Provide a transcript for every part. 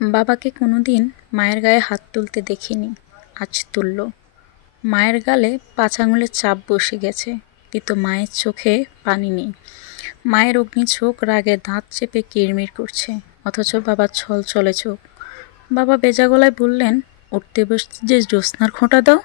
বাবাকে কোনোদিন মায়ের গায়ে হাত তুলতে দেখিনি, আজ তুলল। মায়ের গালে ৫ আঙুলের চাপ বসে গেছে, কিন্তু মায়ের চোখে পানি নেই। মায়ের অগ্নি চোখ রাগে দাঁত চেপে কিরমির করছে, অথচ বাবার ছল চলে চোখ। বাবা বেজা গলায় বললেন, উঠতে বসতে যে জ্যোৎস্নার খোঁটা দাও,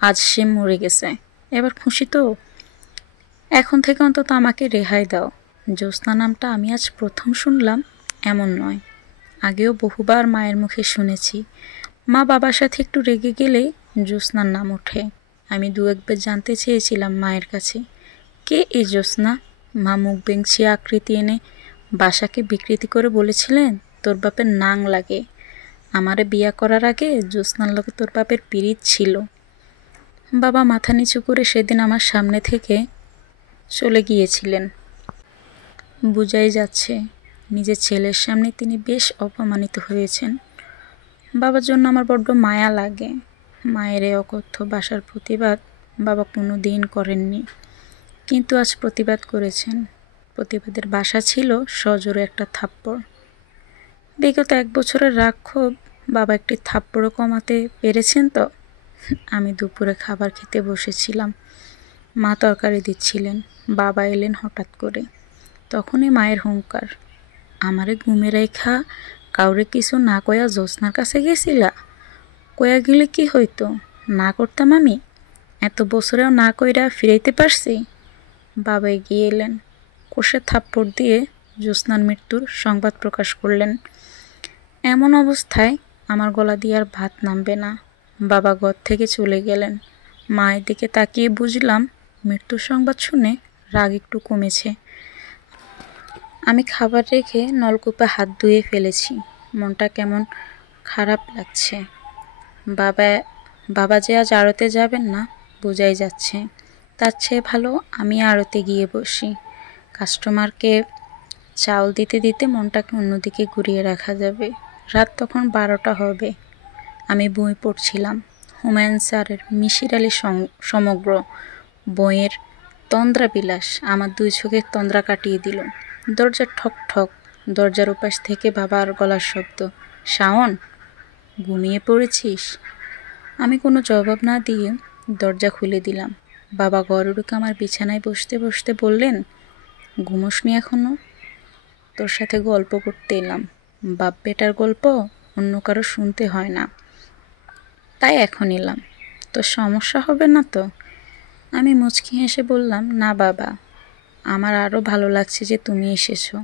আজ সে মরে গেছে, এবার খুশি তো? এখন থেকে অন্তত আমাকে রেহাই দাও। জ্যোৎস্না নামটা আমি আজ প্রথম শুনলাম এমন নয়, আগেও বহুবার মায়ের মুখে শুনেছি। মা বাবার সাথে একটু রেগে গেলেই জ্যোৎস্নার নাম ওঠে। আমি দু একবার জানতে চেয়েছিলাম মায়ের কাছে, কে এই জ্যোৎস্না? মা মুখ বেঞ্চিয়ে আকৃতি এনে বাসাকে বিকৃতি করে বলেছিলেন, তোর বাপের নাং লাগে। আমারে বিয়া করার আগে জ্যোৎস্নার লগে তোর বাপের পিরিত ছিল। বাবা মাথা নিচু করে সেদিন আমার সামনে থেকে চলে গিয়েছিলেন। বুঝাই যাচ্ছে নিজের ছেলের সামনে তিনি বেশ অপমানিত হয়েছেন। বাবার জন্য আমার বড্ড মায়া লাগে। মায়ের এই অকথ্য ভাষার প্রতিবাদ বাবা কোনো দিন করেননি, কিন্তু আজ প্রতিবাদ করেছেন। প্রতিবাদের ভাষা ছিল সজোরে একটা থাপ্পড়। বিগত 1 বছরের রাগ ক্ষোভ বাবা একটি থাপ্পড়ও কমাতে পেরেছেন তো? আমি দুপুরে খাবার খেতে বসেছিলাম, মা তরকারি দিচ্ছিলেন। বাবা এলেন হঠাৎ করে। তখনই মায়ের হুঙ্কার, আমারে ঘুমে রেখা কাউরে কিছু না কয়া জ্যোৎস্নার কাছে গেছিলা? কয়া গেলে কি হইতো? না করতাম আমি? এত বছরেও না কইরা ফিরাইতে পারছি? বাবা এগিয়ে এলেন, কষে থাপ্পড় দিয়ে জ্যোৎস্নার মৃত্যুর সংবাদ প্রকাশ করলেন। এমন অবস্থায় আমার গলা দিয়ে আর ভাত নামবে না। বাবা ঘর থেকে চলে গেলেন। মায়ের দিকে তাকিয়ে বুঝলাম মৃত্যুর সংবাদ শুনে রাগ একটু কমেছে। আমি খাবার রেখে নলকূপে হাত ধুয়ে ফেলেছি। মনটা কেমন খারাপ লাগছে। বাবা যে আজ আড়তে যাবেন না বোঝাই যাচ্ছে। তার চেয়ে ভালো আমি আড়তে গিয়ে বসি। কাস্টমারকে চাউল দিতে দিতে মনটাকে অন্যদিকে ঘুরিয়ে রাখা যাবে। রাত তখন 12টা হবে। আমি বই পড়ছিলাম, হুমায়ুন স্যারের মিশির আলী সমগ্র বইয়ের তন্দ্রাবিলাস আমার 2 চোখের তন্দ্রা কাটিয়ে দিল। দরজা ঠক ঠক, দরজার ওপাশ থেকে বাবার গলার শব্দ, শাওন, ঘুমিয়ে পড়েছিস? আমি কোনো জবাব না দিয়ে দরজা খুলে দিলাম। বাবা ঘরে ঢুকে আমার বিছানায় বসতে বসতে বললেন, ঘুমোসনি এখনো? তোর সাথে গল্প করতে এলাম। বাপ বেটার গল্প অন্য কারো শুনতে হয় না, তাই এখন এলাম। তোর সমস্যা হবে না তো? আমি মুচকি হেসে বললাম, না বাবা, আমার আরও ভালো লাগছে যে তুমি এসেছো।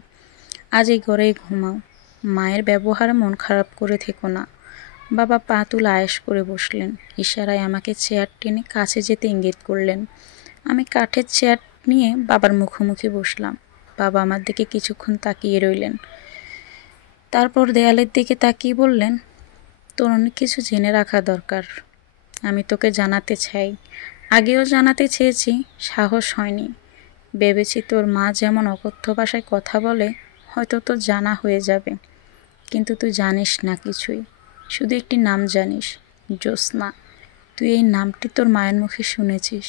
আজ এই ঘরেই ঘুমাও। মায়ের ব্যবহারে মন খারাপ করে থেকো না। বাবা পা তুলে আয়েশ করে বসলেন। ইশারায় আমাকে চেয়ার টেনে কাছে যেতে ইঙ্গিত করলেন। আমি কাঠের চেয়ার নিয়ে বাবার মুখোমুখি বসলাম। বাবা আমার দিকে কিছুক্ষণ তাকিয়ে রইলেন, তারপর দেয়ালের দিকে তাকিয়ে বললেন, তোর অনেক কিছু জেনে রাখা দরকার। আমি তোকে জানাতে চাই, আগেও জানাতে চেয়েছি, সাহস হয়নি। ভেবেছি তোর মা যেমন অকথ্য ভাষায় কথা বলে হয়তো তোর জানা হয়ে যাবে, কিন্তু তুই জানিস না কিছুই। শুধু একটি নাম জানিস, জ্যোৎস্না। তুই এই নামটি তোর মায়ের মুখে শুনেছিস।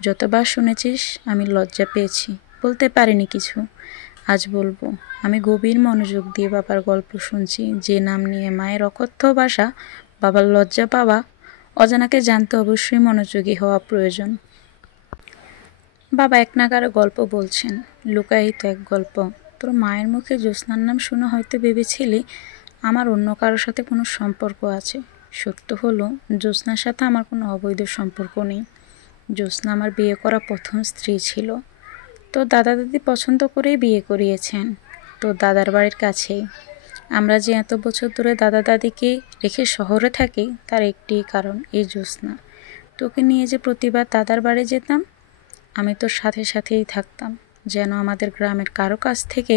যতবার শুনেছিস আমি লজ্জা পেয়েছি, বলতে পারিনি কিছু। আজ বলবো। আমি গভীর মনোযোগ দিয়ে বাবার গল্প শুনছি। যে নাম নিয়ে মায়ের অকথ্য ভাষা, বাবার লজ্জা পাওয়া, অজানাকে জানতে অবশ্যই মনোযোগী হওয়া প্রয়োজন। বাবা এক নাগারে গল্প বলছেন, লুকায়িত এক গল্প। তোর মায়ের মুখে জ্যোৎস্নার নাম শুনে হয়তো ভেবেছিলি আমার অন্য কারোর সাথে কোনো সম্পর্ক আছে। সত্য হলো, জ্যোৎস্নার সাথে আমার কোনো অবৈধ সম্পর্ক নেই। জ্যোৎস্না আমার বিয়ে করা প্রথম স্ত্রী ছিল। তোর দাদা দাদি পছন্দ করেই বিয়ে করিয়েছেন, তোর দাদার বাড়ির কাছেই। আমরা যে এত বছর ধরে দাদা দাদিকে রেখে শহরে থাকি তার একটি কারণ এই জ্যোৎস্না। তোকে নিয়ে যে প্রতিবার দাদার বাড়ি যেতাম, আমি তোর সাথে সাথেই থাকতাম, যেন আমাদের গ্রামের কারো কাছ থেকে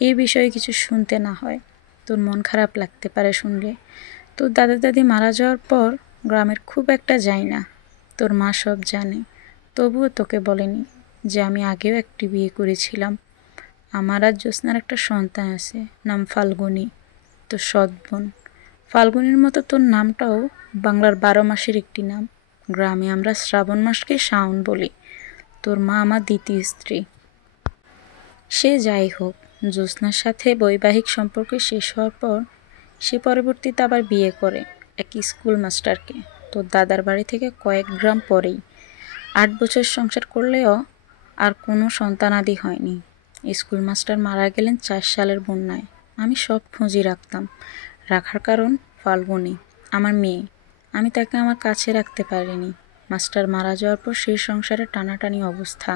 এই বিষয়ে কিছু শুনতে না হয়। তোর মন খারাপ লাগতে পারে শুনলে। তোর দাদা দাদি মারা যাওয়ার পর গ্রামের খুব একটা যাই না। তোর মা সব জানে, তবুও তোকে বলেনি যে আমি আগেও একটি বিয়ে করেছিলাম। আমার আর জ্যোৎস্নার একটা সন্তান আছে, নাম ফাল্গুনী, তোর সৎ বোন। ফাল্গুনীর মতো তোর নামটাও বাংলার 12 মাসের একটি নাম। গ্রামে আমরা শ্রাবণ মাসকে শাওন বলি। তোর মা আমার দ্বিতীয় স্ত্রী। সে যাই হোক, জ্যোৎস্নার সাথে বৈবাহিক সম্পর্ক শেষ হওয়ার পর সে পরবর্তীতে আবার বিয়ে করে এক স্কুল মাস্টারকে, তোর দাদার বাড়ি থেকে কয়েক গ্রাম পরেই। 8 বছর সংসার করলেও আর কোনো সন্তানাদি হয়নি। স্কুল মাস্টার মারা গেলেন 4 সালের বন্যায়। আমি সব খুঁজে রাখতাম, রাখার কারণ ফাল্গুনী, আমার মেয়ে। আমি তাকে আমার কাছে রাখতে পারিনি। মাস্টার মারা যাওয়ার পর সেই সংসারে টানাটানি অবস্থা।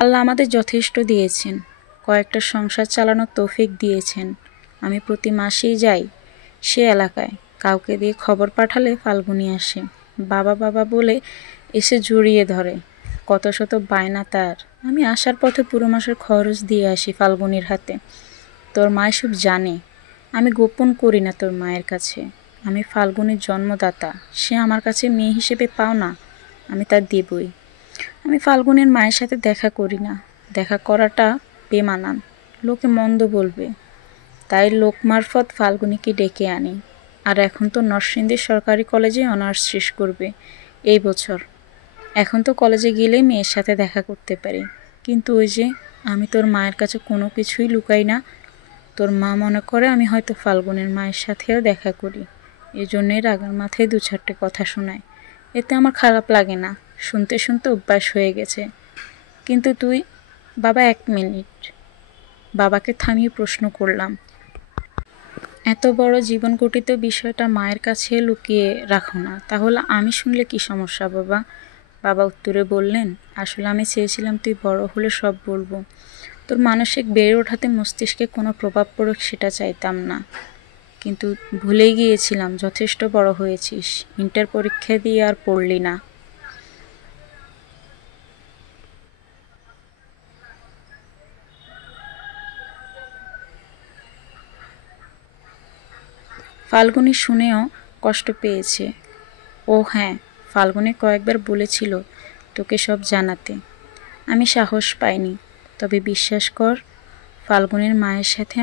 আল্লাহ আমাদের যথেষ্ট দিয়েছেন, কয়েকটা সংসার চালানোর তৌফিক দিয়েছেন। আমি প্রতি মাসেই যাই সে এলাকায়, কাউকে দিয়ে খবর পাঠালে ফাল্গুনী আসে। বাবা বাবা বলে এসে জড়িয়ে ধরে, কত শত বায়না তার। আমি আসার পথে পুরো মাসের খরচ দিয়ে আসি ফাল্গুনীর হাতে। তোর মা সব জানে, আমি গোপন করি না তোর মায়ের কাছে। আমি ফাল্গুনীর জন্মদাতা, সে আমার কাছে মেয়ে হিসেবে পাও না, আমি তার দেবই। আমি ফাল্গুনের মায়ের সাথে দেখা করি না, দেখা করাটা বেমানান, লোকে মন্দ বলবে। তাই লোক মারফত ফাল্গুনীকে ডেকে আনি। আর এখন তো নরসিংদী সরকারি কলেজে অনার্স শেষ করবে এই বছর। এখন তো কলেজে গেলেই মেয়ের সাথে দেখা করতে পারি, কিন্তু ওই যে আমি তোর মায়ের কাছে কোনো কিছুই লুকাই না। তোর মা মনে করে আমি হয়তো ফাল্গুনের মায়ের সাথেও দেখা করি, এই জন্যই রাগের মাথায় 2-4টে কথা শোনায়। এতে আমার খারাপ লাগে না, শুনতে শুনতে অভ্যাস হয়ে গেছে। কিন্তু তুই বাবা, 1 মিনিট। বাবাকে থামিয়ে প্রশ্ন করলাম, এত বড় জীবন ঘটিত বিষয়টা মায়ের কাছে লুকিয়ে রাখো না, তাহলে আমি শুনলে কি সমস্যা বাবা? বাবা উত্তরে বললেন, আসলে আমি চেয়েছিলাম তুই বড় হলে সব বলবো। তোর মানসিক বেড়ে ওঠাতে মস্তিষ্কে কোনো প্রভাব পড়ুক সেটা চাইতাম না, কিন্তু ভুলেই গিয়েছিলাম যথেষ্ট বড় হয়েছিস, ইন্টার পরীক্ষা দিয়ে আর পড়লি না। ফাল্গুনী শুনেও কষ্ট পেয়েছে। ও হ্যাঁ, ফাল্গুনী কয়েকবার বলেছিল তোকে সব জানাতে, আমি সাহস পাইনি। তবে বিশ্বাস কর, ফাল্গুনের মায়ের সাথে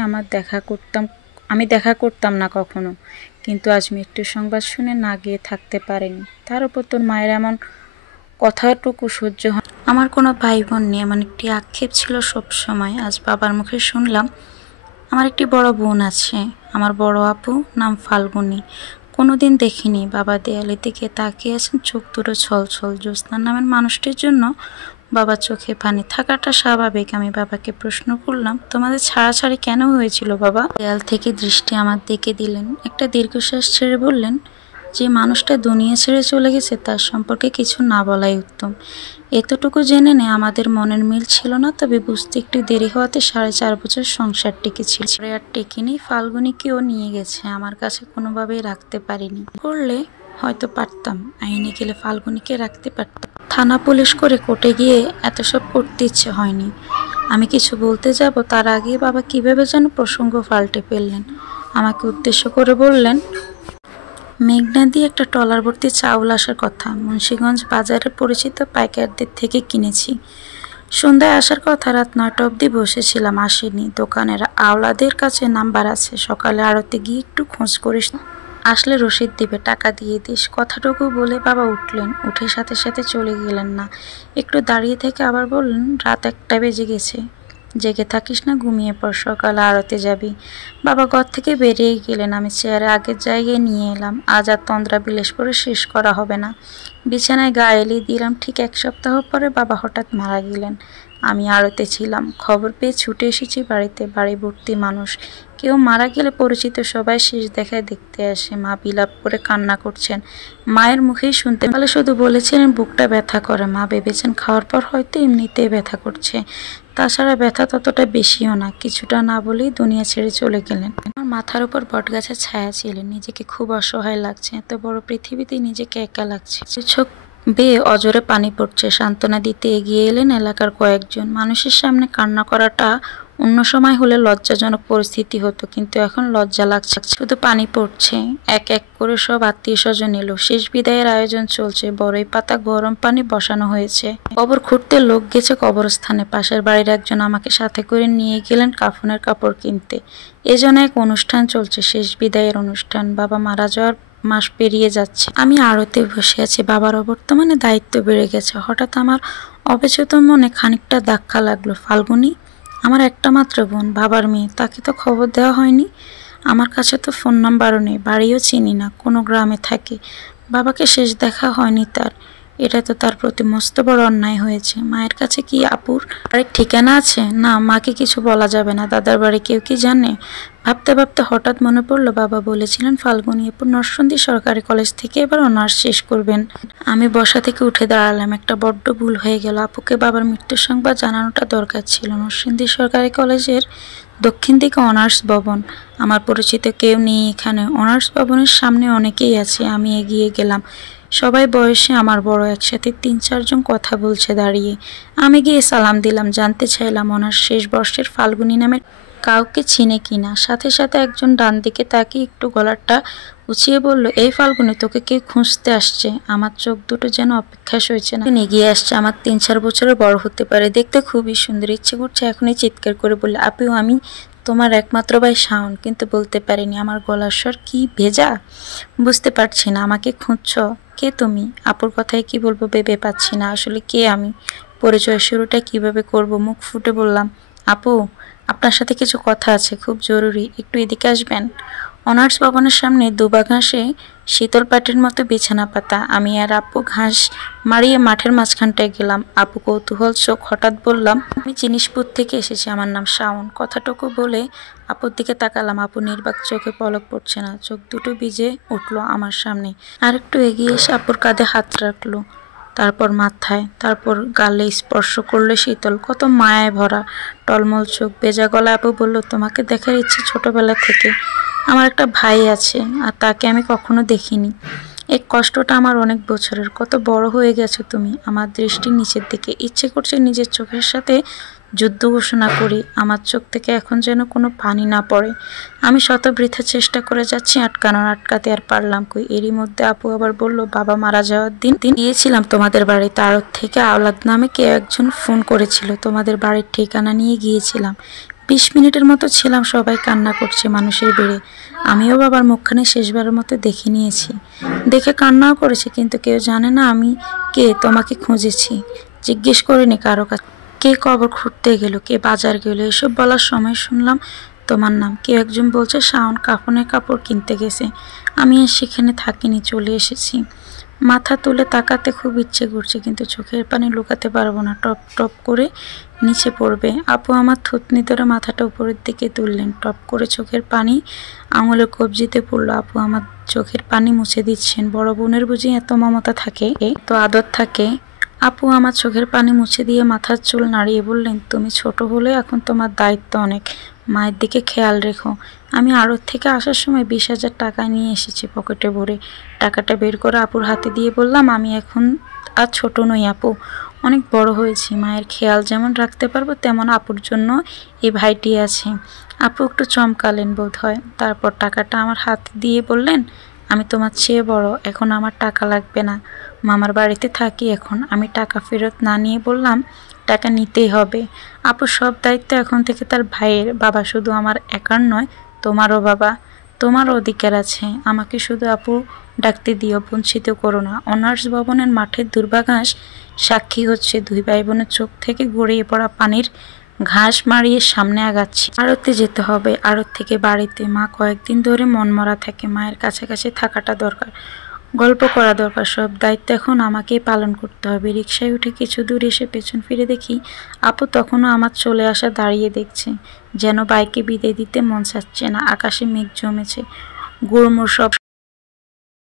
আমি দেখা করতাম না কখনো, কিন্তু আজ মৃত্যুর সংবাদ শুনে না গিয়ে থাকতে পারিনি। তার উপর তোর মায়ের এমন কথাটুকু সহ্য হয়। আমার কোনো ভাই বোন নেই, এমন একটি আক্ষেপ ছিল সব সময়। আজ বাবার মুখে শুনলাম আমার একটি বড় বোন আছে, আমার বড় আপু, নাম ফাল্গুনী। কোনোদিন দেখিনি। বাবা দেয়ালের দিকে তাকিয়ে আছেন, চোখ দুটো ছলছল। জ্যোৎস্নার নামের মানুষটির জন্য বাবার চোখে পানি থাকাটা স্বাভাবিক। আমি বাবাকে প্রশ্ন করলাম, তোমাদের ছাড়াছাড়ি কেন হয়েছিল বাবা? দেয়াল থেকে দৃষ্টি আমার দিকে দিলেন, একটা দীর্ঘশ্বাস ছেড়ে বললেন, যে মানুষটা দুনিয়া ছেড়ে চলে গেছে তার সম্পর্কে কিছু না বলাই উত্তম। এতটুকু জেনে নে আমাদের মনের মিল ছিল না, তবে বুঝতে একটু দেরি হওয়াতে 4.5 বছর সংসার টিকেছিল। আর টেকেনি। ফাল্গুনীকেও নিয়ে গেছে, আমার কাছে কোনোভাবেই রাখতে পারিনি। করলে হয়তো পারতাম, আইনে গেলে ফাল্গুনীকে রাখতে পারতাম। থানা পুলিশ করে কোর্টে গিয়ে এত সব করতে ইচ্ছে হয়নি। আমি কিছু বলতে যাব তার আগে বাবা কিভাবে যেন প্রসঙ্গ পাল্টে ফেললেন। আমাকে উদ্দেশ্য করে বললেন, মেঘনা দিয়ে একটা ট্রলার ভর্তি চাউল আসার কথা, মুন্সিগঞ্জ বাজারের পরিচিত পাইকারদের থেকে কিনেছি। সন্ধ্যায় আসার কথা, রাত 9টা অবধি বসেছিলাম, আসেনি। দোকানের আওলাদের কাছে নাম্বার আছে, সকালে আড়তে গিয়ে একটু খোঁজ করিস, আসলে রসিদ দিবে, টাকা দিয়ে দিস। কথাটুকু বলে বাবা উঠলেন, উঠে সাথে সাথে চলে গেলেন না। একটু দাঁড়িয়ে থেকে আবার বললেন, রাত 1টা বেজে গেছে, জেগে থাকিস না, ঘুমিয়ে পড়, সকালে আড়তে যাবি। বাবা ঘর থেকে বেরিয়ে গেলেন। আমি চেয়ারে আগের জায়গায় নিয়ে এলাম। আজ আর তন্দ্রা বিলাস করে শেষ করা হবে না। বিছানায় গা এলিয়ে দিলাম। ঠিক 1 সপ্তাহ পরে বাবা হঠাৎ মারা গেলেন। আমি আড়তে ছিলাম, খবর পেয়ে ছুটে এসেছি বাড়িতে। বাড়ি ভর্তি মানুষ। কেউ মারা গেলে পরিচিত সবাই শেষ দেখায় দেখতে আসে। মা বিলাপ করে কান্না করছেন, মায়ের মুখেই শুনতে পারলে। শুধু বলেছিলেন বুকটা ব্যথা করে, মা ভেবেছেন খাওয়ার পর হয়তো এমনিতেই ব্যথা করছে, তাছাড়া ব্যথা ততটা বেশিও না। কিছুটা না বলেই দুনিয়া ছেড়ে চলে গেলেন। আমার মাথার উপর বটগাছের ছায়া ছিল, নিজেকে খুব অসহায় লাগছে। এত বড় পৃথিবীতে নিজেকে একা লাগছে। চোখ বেয়ে অজরে পানি পড়ছে। সান্ত্বনা দিতে এগিয়ে এলেন এলাকার কয়েকজন। মানুষের সামনে কান্না করাটা অন্য সময় হলে লজ্জাজনক পরিস্থিতি হতো, কিন্তু এখন লজ্জা লাগছে। শুধু পানি পড়ছে। এক এক করে সব আত্মীয় স্বজন এলো। শেষ বিদায়ের আয়োজন চলছে। বড়ই পাতা গরম পানি বসানো হয়েছে। কবর খুঁড়তে লোক গেছে কবরস্থানে। পাশের বাড়ির একজন আমাকে সাথে করে নিয়ে গেলেন কাফনের কাপড় কিনতে। এজন্য এক অনুষ্ঠান চলছে, শেষ বিদায়ের অনুষ্ঠান। বাবা মারা যাওয়ার মাস পেরিয়ে যাচ্ছে। আমি আড়তে বসে আছি। বাবার বর্তমানে দায়িত্ব বেড়ে গেছে। হঠাৎ আমার অবচেতন মনে খানিকটা ধাক্কা লাগলো। ফাল্গুনী আমার একটা মাত্র বোন, বাবার মেয়ে, তাকে তো খবর দেওয়া হয়নি। আমার কাছে তো ফোন নাম্বারও নেই, বাড়িও চিনি না, কোনো গ্রামে থাকে। বাবাকে শেষ দেখা হয়নি তার। এটা তো তার প্রতি মস্ত বড় অন্যায় হয়েছে। মায়ের কাছে কি আপুর বাড়ির ঠিকানা আছে? না, মাকে কিছু বলা যাবে না। দাদার বাড়ি কেউ কি জানে? ভাবতে ভাবতে হঠাৎ মনে পড়লো বাবা বলেছিলেন ফাল্গুনী আপু নরসিংদী সরকারি কলেজ থেকে এবার অনার্স শেষ করবেন। আমি বসা থেকে উঠে দাঁড়ালাম। একটা বড্ড ভুল হয়ে গেল। আপুকে বাবার মৃত্যুর সংবাদ জানানোটা দরকার ছিল। নরসিংদী সরকারি কলেজের দক্ষিণ দিকে অনার্স ভবন। আমার পরিচিত কেউ নেই এখানে। অনার্স ভবনের সামনে অনেকেই আছে। আমি এগিয়ে গেলাম। সবাই বয়সে আমার বড়। একসাথে ৩-৪ জন কথা বলছে দাঁড়িয়ে। আমি গিয়ে সালাম দিলাম, জানতে চাইলাম অনার্স শেষ বর্ষের ফাল্গুনী নামের কাউকে চিনে কিনা। সাথে সাথে একজন ডান দিকে তাকিয়ে একটু গলাটা উঁচিয়ে বলল, এই ফাল্গুনী, তোকে কে খুঁজতে আসছে? আমার চোখ দুটো যেন অপেক্ষা সইছে না। এগিয়ে আসছে। আমার ৩-৪ বছরের বড় হতে পারে, দেখতে খুবই সুন্দর। ইচ্ছে করছে এখনই চিৎকার করে বললে, আপু আমি তোমার একমাত্র ভাই শাওন। কিন্তু বলতে পারিনি। আমার গলার স্বর কি ভেজা। বুঝতে পারছি না আমাকে খুঁজছ। কে তুমি? আপুর কথায় কি বলবো ভেবে পাচ্ছি না। আসলে কে আমি? পরিচয় শুরুটা কিভাবে করব? মুখ ফুটে বললাম, আপু আপনার সাথে কিছু কথা আছে, খুব জরুরি, একটু এদিকে আসবেন? অনার্স ভবনের সামনে দুবা ঘাসে শীতল পাটির মতো বিছানা পাতা। আমি আর আপু ঘাস মারিয়ে মাঠের মাঝখানটায় গেলাম। আপু কৌতূহল চোখ হঠাৎ বললাম, আমি জিনিসপুর থেকে এসেছি, আমার নাম শাওন। কথাটুকু বলে আপুর দিকে তাকালাম। আপু নির্বাক, চোখে পলক পড়ছে না, চোখ দুটো ভিজে উঠলো আমার সামনে। আর একটু এগিয়ে এসে আপুর কাঁধে হাত রাখলো, তারপর মাথায়, তারপর গালে স্পর্শ করলো শীতল, কত মায়ায় ভরা টলমল চোখ। ভেজা গলা আপু বলল, তোমাকে দেখার ইচ্ছে ছোটবেলা থেকে। আমার একটা ভাই আছে, আর তাকে আমি কখনো দেখিনি। এই কষ্টটা আমার অনেক বছরের। কত বড় হয়ে গেছো তুমি। আমার দৃষ্টি নিচের দিকে। ইচ্ছে করছে নিজের চোখের সাথে যুদ্ধ ঘোষণা করি। আমার চোখ থেকে এখন যেন কোনো পানি না পড়ে। আমি শত বৃথা চেষ্টা করে যাচ্ছি আটকানোর, আটকাতে আর পারলাম কই। এরই মধ্যে আপু আবার বলল, বাবা মারা যাওয়ার দিন গিয়েছিলাম তোমাদের বাড়িতে। আড়ত থেকে আওলাদ নামে কে একজন ফোন করেছিল, তোমাদের বাড়ির ঠিকানা নিয়ে গিয়েছিলাম। ২০ মিনিটের মতো ছিলাম। সবাই কান্না করছে মানুষের ভিড়ে। আমিও বাবার মুখখানি শেষবারের মতো দেখে নিয়েছি, দেখে কান্নাও করেছি। কিন্তু কেউ জানে না আমি কে। তোমাকে খুঁজেছি, জিজ্ঞেস করিনি কারো কাছে। কে কবর খুঁড়তে গেল, কে বাজার গেল, এসব বলার সময় শুনলাম তোমার নাম। কেউ একজন বলছে শাওন কাফনের কাপড় কিনতে গেছে। আমি আর সেখানে থাকিনি, চলে এসেছি। মাথা তুলে তাকাতে খুব ইচ্ছে করছে, কিন্তু চোখের পানি লুকাতে পারবো না, টপ টপ করে নিচে পড়বে। আপু আমার থুতনি ধরে মাথাটা উপরের দিকে তুললেন। টপ করে চোখের পানি আঙুলের কবজিতে পড়লো। আপু আমার চোখের পানি মুছে দিচ্ছেন। বড় বোনের বুঝি এত মমতা থাকে, এত আদর থাকে? আপু আমার চোখের পানি মুছে দিয়ে মাথার চুল নাড়িয়ে বললেন, তুমি ছোট হলে এখন তোমার দায়িত্ব অনেক। মায়ের দিকে খেয়াল রেখো। আমি আড়ত থেকে আসার সময় ২০,০০০ টাকা নিয়ে এসেছি পকেটে ভরে। টাকাটা বের করে আপুর হাতে দিয়ে বললাম, আমি এখন আর ছোট নই আপু, অনেক বড় হয়েছি। মায়ের খেয়াল যেমন রাখতে পারবো, তেমন আপুর জন্য এই ভাইটি আছে। আপু একটু চমকালেন বোধ হয়। তারপর টাকাটা আমার হাতে দিয়ে বললেন, আমি তোমার চেয়ে বড়, এখন আমার টাকা লাগবে না। মামার বাড়িতে থাকি এখন। আমি টাকা ফেরত না নিয়ে বললাম, টাকা নিতেই হবে। আপু সব দায়িত্ব এখন থেকে তার ভাইয়ের। বাবা শুধু আমার একার নয়, তোমারও বাবা। তোমারও অধিকার আছে। আমাকে শুধু আপু ডাকতে দিও, বঞ্চিত করো না। অনার্স ভবনের মাঠের দুর্বাঘাস সাক্ষী হচ্ছে, দুই ভাই বোনের চোখ থেকে গড়িয়ে পড়া পানির ঘাস মারিয়ে সামনে আগাচ্ছি। আড়তে যেতে হবে, আড়ত থেকে বাড়িতে। মা কয়েকদিন ধরে মনমরা থাকে। মায়ের কাছাকাছি থাকাটা দরকার, গল্প করা দরকার। সব দায়িত্ব এখন আমাকেই পালন করতে হবে। রিকশায় উঠে কিছু দূর এসে পেছন ফিরে দেখি আপু তখনও আমার চলে আসা দাঁড়িয়ে দেখছে, যেন বাইকে বিদায় দিতে মন চাচ্ছে না। আকাশে মেঘ জমেছে, গুড়মুড় সব